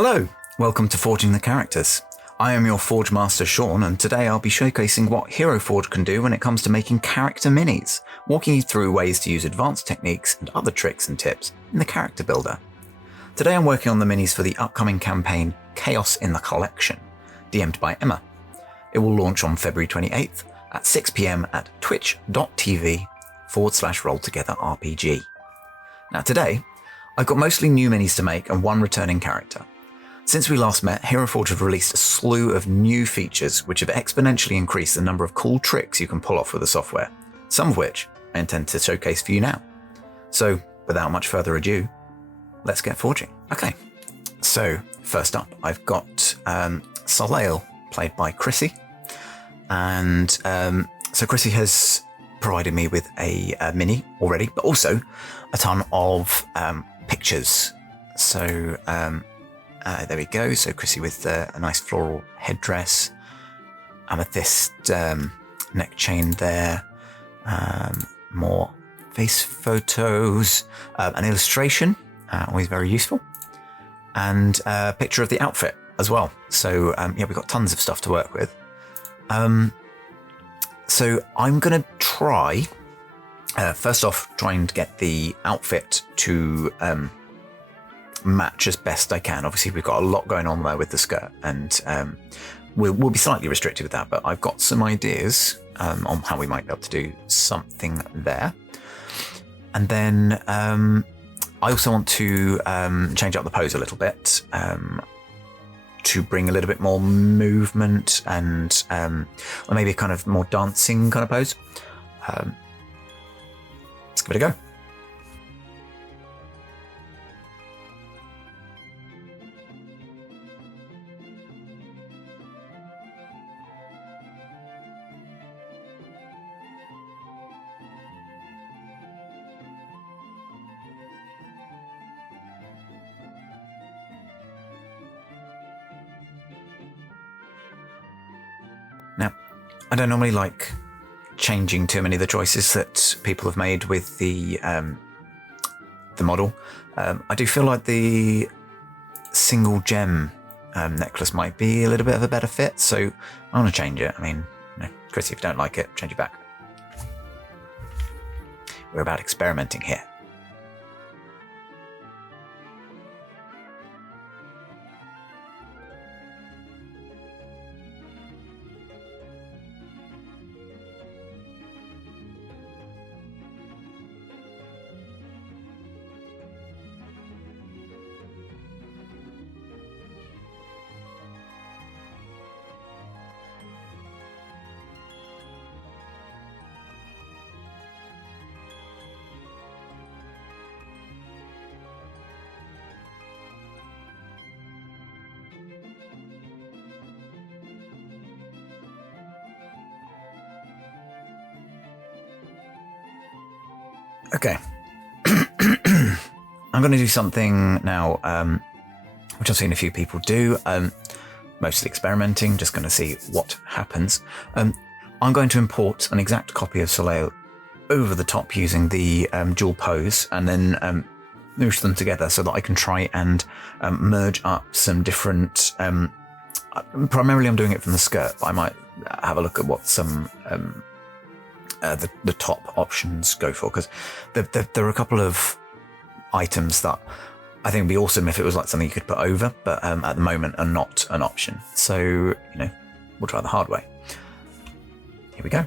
Hello, welcome to Forging the Characters. I am your Forgemaster Shaun, and today I'll be showcasing what Hero Forge can do when it comes to making character minis, walking you through ways to use advanced techniques and other tricks and tips in the character builder. Today I'm working on the minis for the upcoming campaign Chaos in the Collection, DM'd by Emma. It will launch on February 28th at 6 PM at twitch.tv/rolltogetherrpg. Now today, I've got mostly new minis to make and one returning character. Since we last met, Hero Forge have released a slew of new features which have exponentially increased the number of cool tricks you can pull off with the software, some of which I intend to showcase for you now. So, without much further ado, let's get forging. Okay, so first up, I've got Soleil, played by Chrissy. And so Chrissy has provided me with a mini already, but also a ton of pictures. So there we go. So Chrissy with a nice floral headdress, amethyst neck chain there, more face photos, an illustration, always very useful, and a picture of the outfit as well. So yeah, we've got tons of stuff to work with. So I'm going to try, first off, trying to get the outfit to match as best I can. Obviously, we've got a lot going on there with the skirt, and we'll be slightly restricted with that, but I've got some ideas on how we might be able to do something there. And then I also want to change up the pose a little bit, to bring a little bit more movement and or maybe a kind of more dancing kind of pose. Let's give it a go. Now, I don't normally like changing too many of the choices that people have made with the model. I do feel like the single gem necklace might be a little bit of a better fit, so I want to change it. I mean, Chrissy, if you don't like it, change it back. We're about experimenting here. Okay, I'm going to do something now, which I've seen a few people do, mostly experimenting, just going to see what happens. I'm going to import an exact copy of Soleil over the top using the dual pose, and then moosh them together so that I can try and merge up some different, primarily I'm doing it from the skirt, but I might have a look at what some the top options go for, because there are a couple of items that I think would be awesome if it was like something you could put over, but at the moment are not an option. So, we'll try the hard way. Here we go.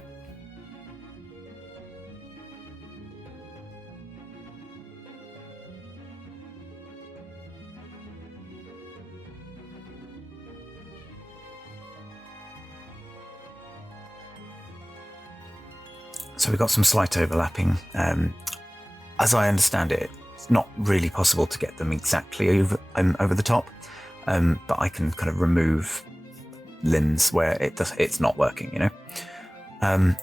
So we've got some slight overlapping. As I understand it, it's not really possible to get them exactly over the top, but I can kind of remove limbs where it's not working, kind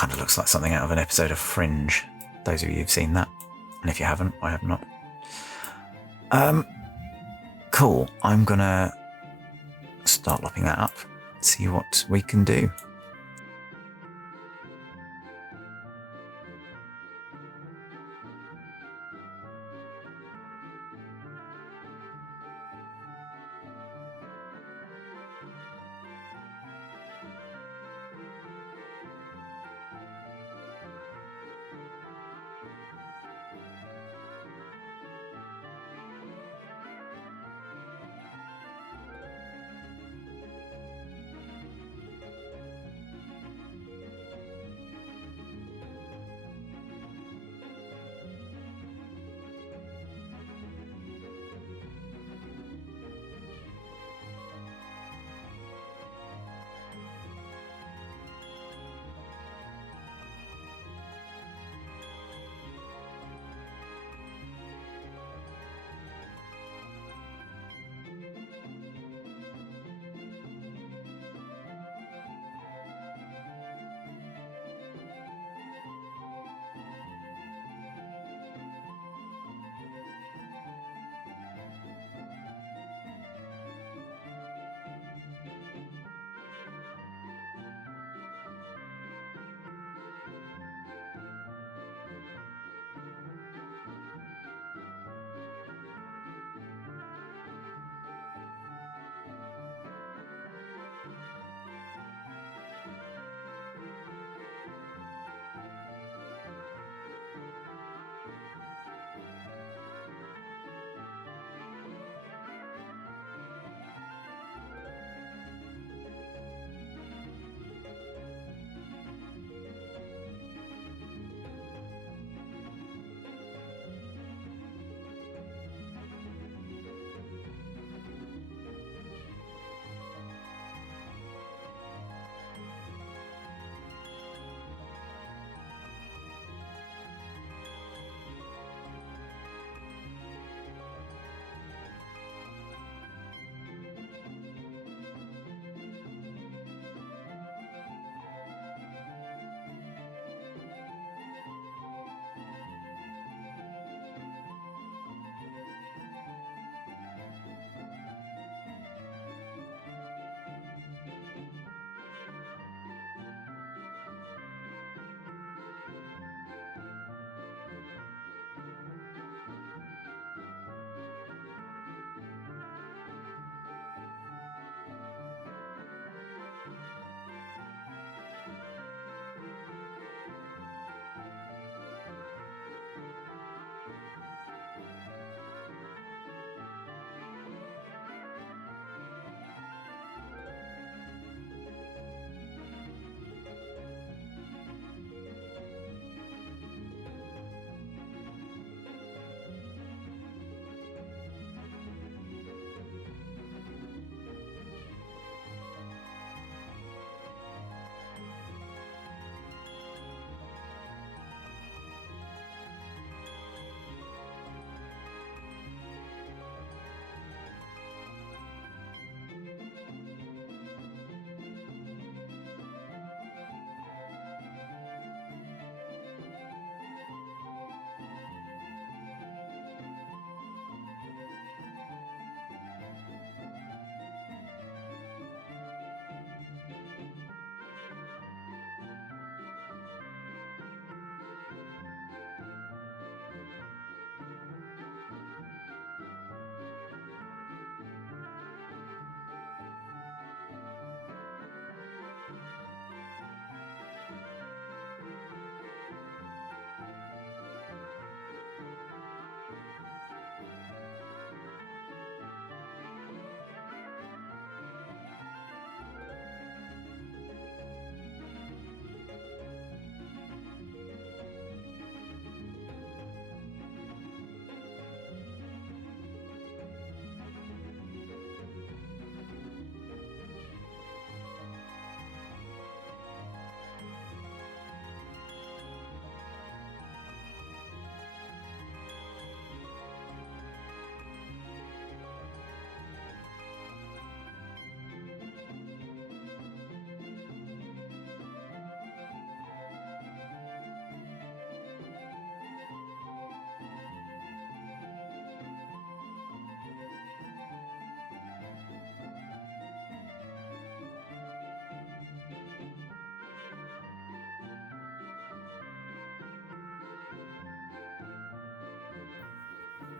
of looks like something out of an episode of Fringe, those of you who've seen that, and if you haven't, I have not. Cool, I'm gonna start lopping that up, see what we can do.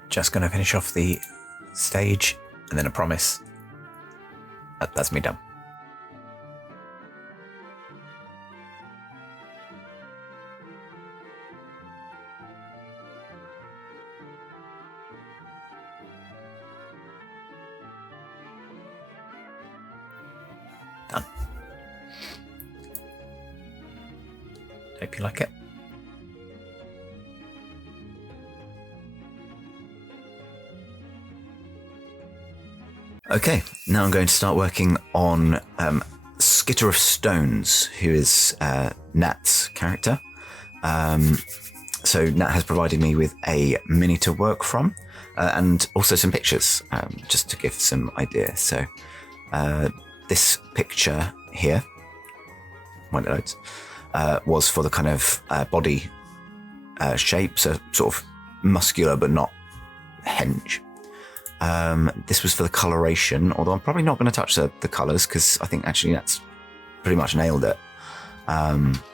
Just going to finish off the stage and then a promise. That's me done. Done. Hope you like it. Okay, now I'm going to start working on Skitter of Stones, who is Nat's character. So Nat has provided me with a mini to work from, and also some pictures, just to give some idea. So this picture here, when it loads, was for the kind of body shape, so sort of muscular but not henge. This was for the coloration, although I'm probably not going to touch the colours because I think actually that's pretty much nailed it.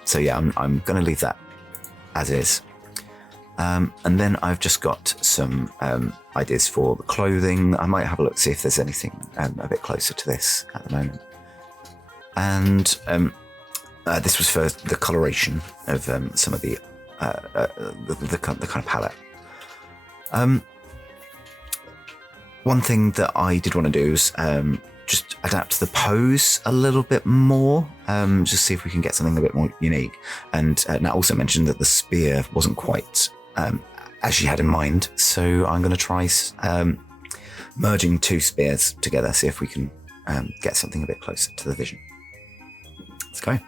So yeah, I'm going to leave that as is. And then I've just got some ideas for the clothing. I might have a look, see if there's anything a bit closer to this at the moment. And this was for the coloration of some of the kind of palette. One thing that I did want to do is just adapt the pose a little bit more, just see if we can get something a bit more unique. And Nat also mentioned that the spear wasn't quite as she had in mind, so I'm going to try merging two spears together, see if we can get something a bit closer to the vision. Let's go.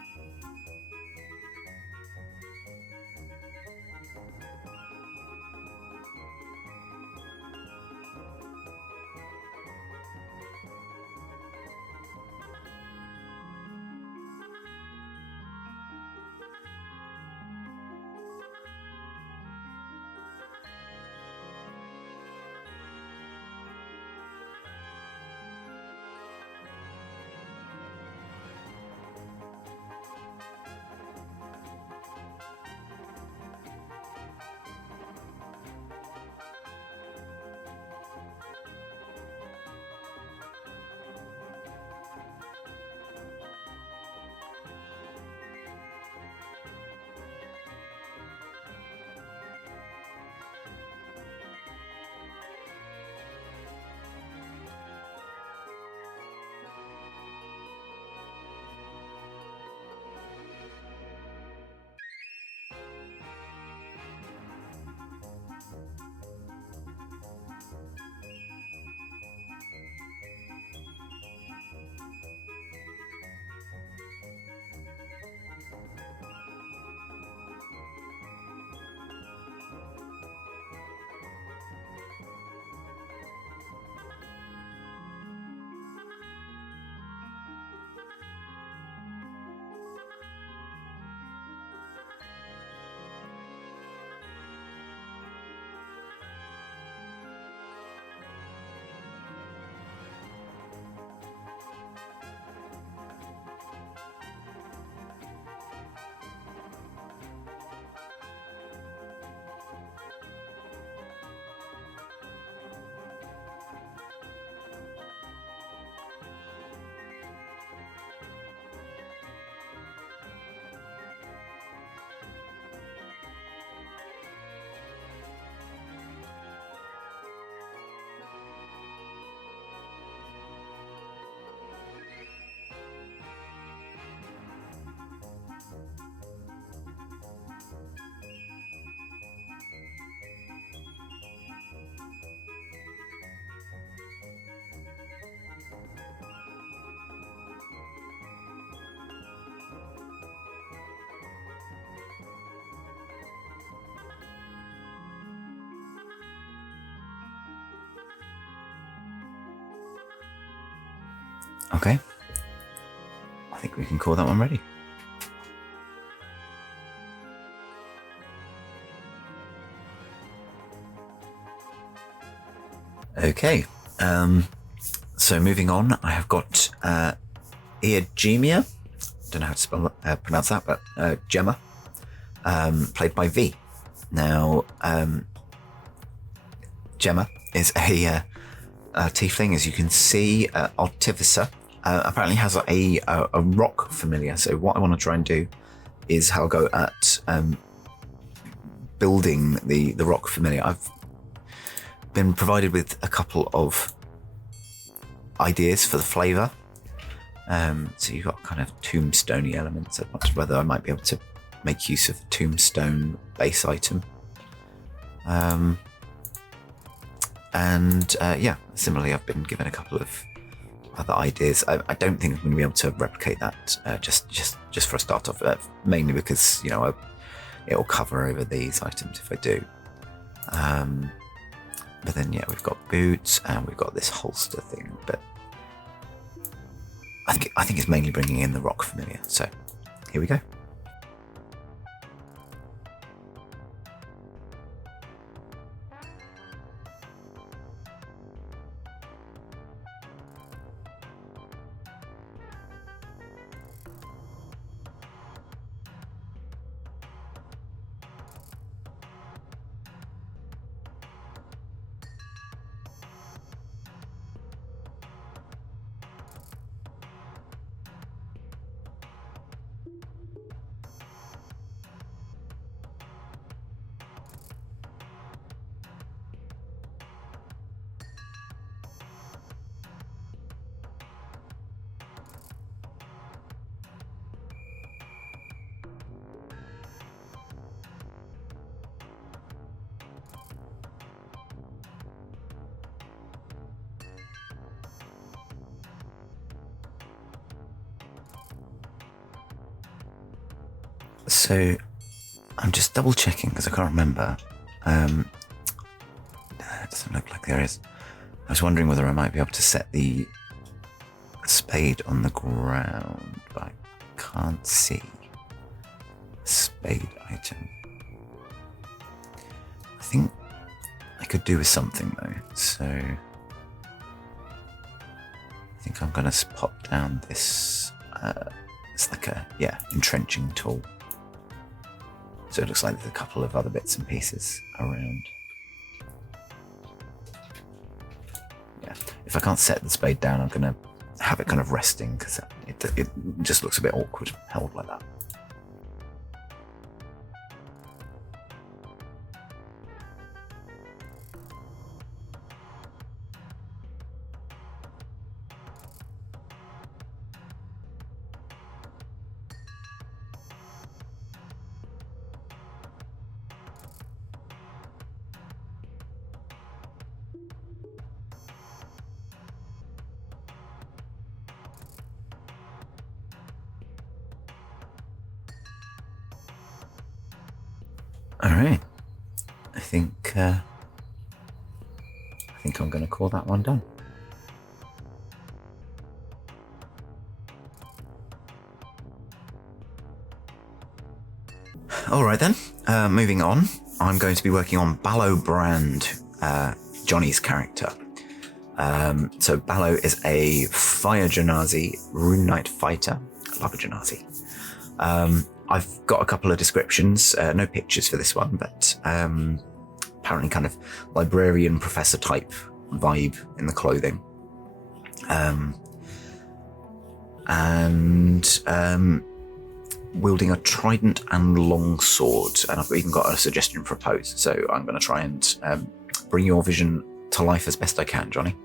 Okay, I think we can call that one ready. Okay, so moving on, I have got Gemma, don't know how to pronounce that, but Gemma, played by V. Now, Gemma is a tiefling, as you can see. Artificer apparently has a rock familiar. So what I want to try and do is have a go at building the rock familiar. I've been provided with a couple of ideas for the flavour. So you've got kind of tombstone-y elements. I wonder whether I might be able to make use of tombstone base item. Yeah, similarly, I've been given a couple of other ideas. I don't think I'm going to be able to replicate that just for a start off, mainly because, you know, it'll cover over these items if I do. But then, yeah, we've got boots and we've got this holster thing, but I think it's mainly bringing in the rock familiar. So here we go. So I'm just double checking because I can't remember. It doesn't look like there is. I was wondering whether I might be able to set the spade on the ground, but I can't see the spade item. I think I could do with something though, so I think I'm going to pop down this. It's like a entrenching tool. So it looks like there's a couple of other bits and pieces around. Yeah, if I can't set the spade down, I'm going to have it kind of resting because it just looks a bit awkward held like that. All right, I think I'm going to call that one done. All right then, moving on. I'm going to be working on Ballow Brand, Johnny's character. So Ballow is a fire genasi rune knight fighter. I love a genasi. I've got a couple of descriptions, no pictures for this one, but apparently kind of librarian professor type vibe in the clothing. Wielding a trident and long sword, and I've even got a suggestion proposed. So I'm going to try and bring your vision to life as best I can, Johnny.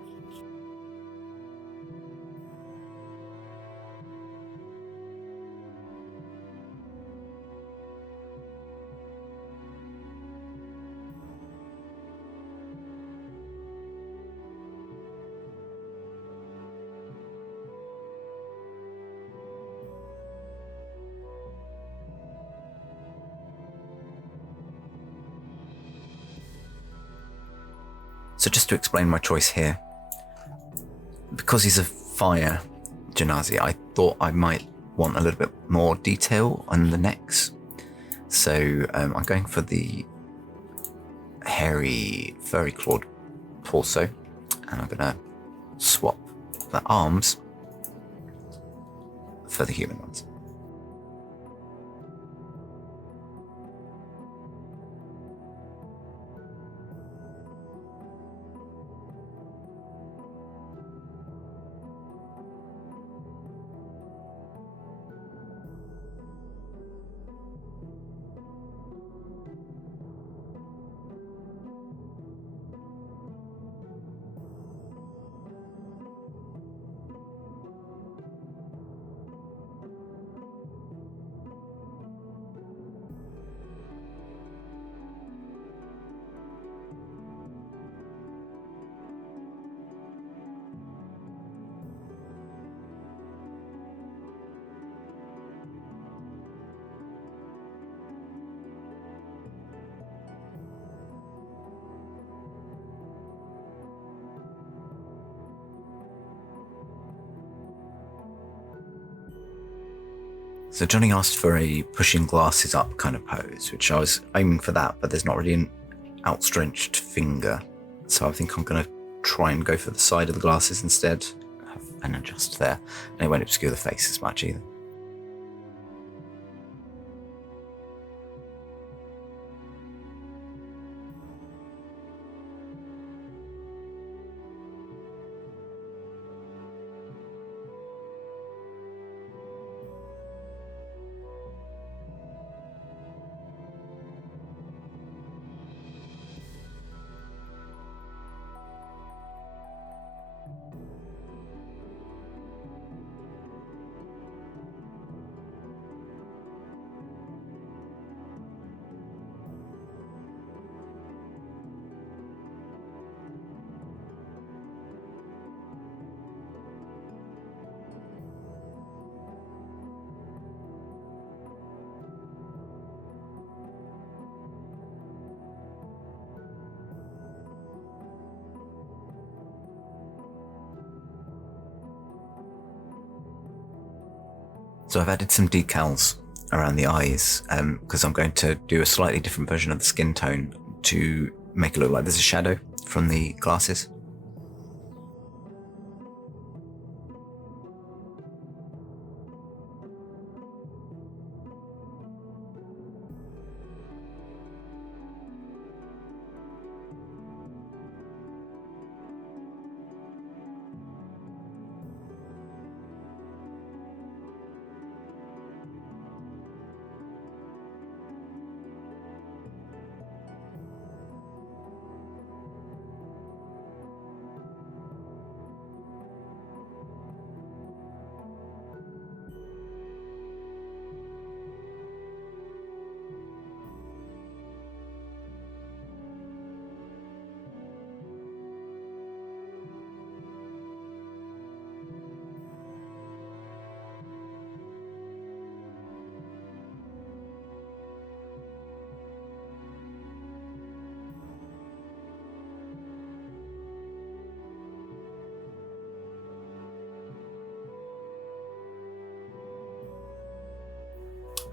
So just to explain my choice here, because he's a fire genasi, I thought I might want a little bit more detail on the necks. So I'm going for the hairy, furry clawed torso, and I'm going to swap the arms for the human ones. So Johnny asked for a pushing glasses up kind of pose, which I was aiming for that, but there's not really an outstretched finger. So I think I'm going to try and go for the side of the glasses instead and adjust there. And it won't obscure the face as much either. So I've added some decals around the eyes because I'm going to do a slightly different version of the skin tone to make it look like there's a shadow from the glasses.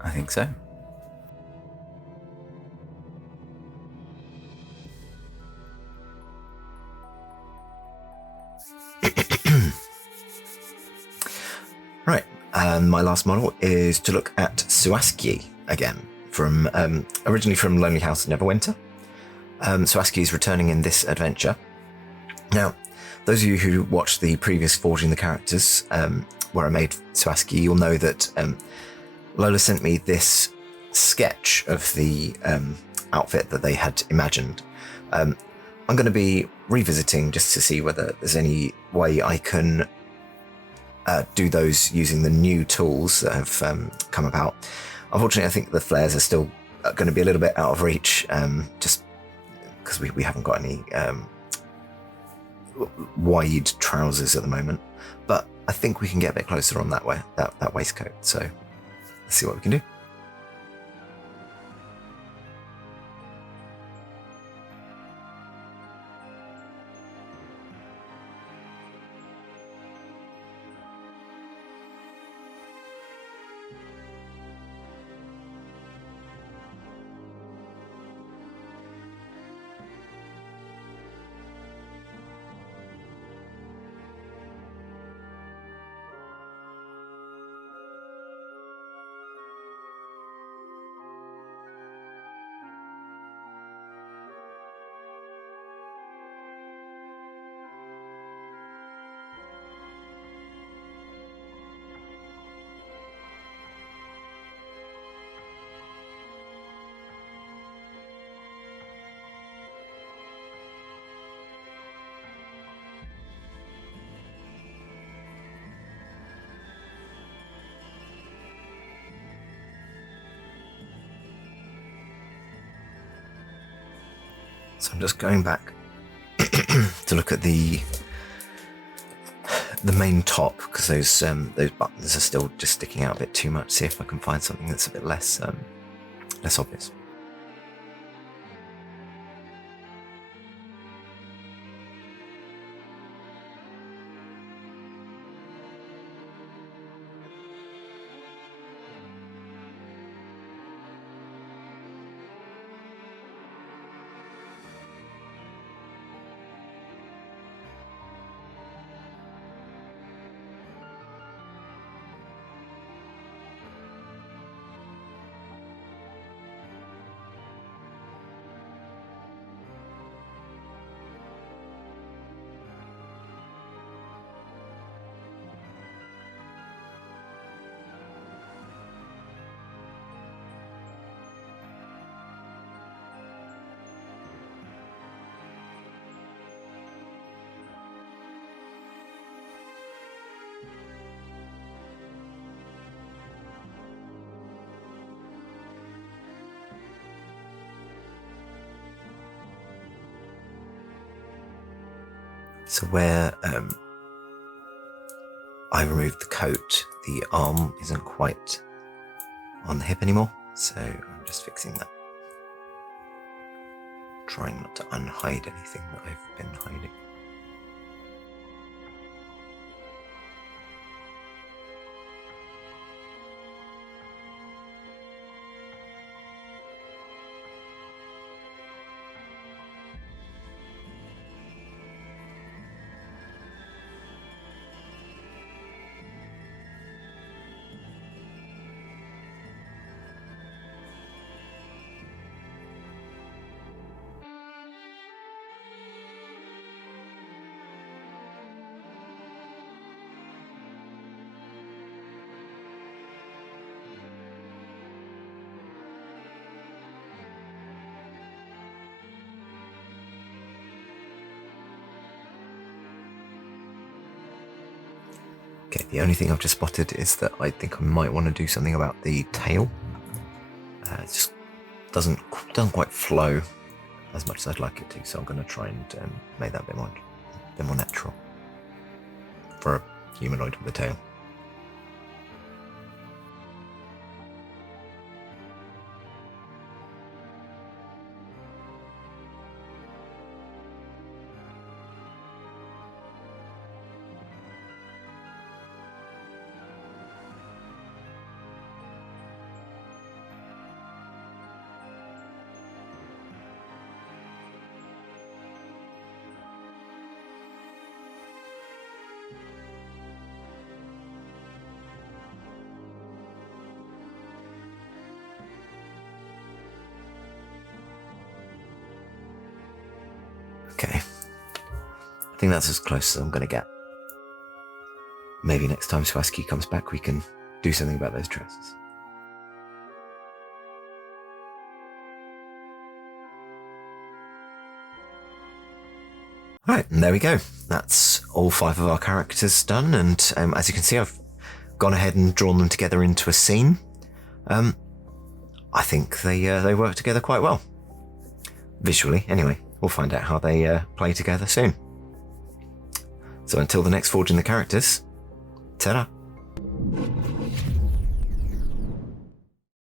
I think so. Right, and my last model is to look at Suaskyi again, from originally from Lonely House of Neverwinter. Suaskyi is returning in this adventure. Now, those of you who watched the previous Forging the Characters, where I made Suaskyi, you'll know that Lola sent me this sketch of the outfit that they had imagined. I'm going to be revisiting just to see whether there's any way I can do those using the new tools that have come about. Unfortunately, I think the flares are still going to be a little bit out of reach, just because we haven't got any wide trousers at the moment. But I think we can get a bit closer on that way, that waistcoat. So let's see what we can do. So I'm just going back to look at the main top, because those buttons are still just sticking out a bit too much. See if I can find something that's a bit less obvious. So where I removed the coat, the arm isn't quite on the hip anymore, so I'm just fixing that. Trying not to unhide anything that I've been hiding. Okay, the only thing I've just spotted is that I think I might want to do something about the tail. It just doesn't quite flow as much as I'd like it to, so I'm going to try and make that a bit more natural for a humanoid with a tail. Okay, I think that's as close as I'm going to get. Maybe next time Suaskyi comes back we can do something about those trousers. Right, and there we go. That's all 5 of our characters done, and as you can see I've gone ahead and drawn them together into a scene. I think they work together quite well. Visually, anyway. We'll find out how they play together soon. So until the next Forging the Characters, ta-da!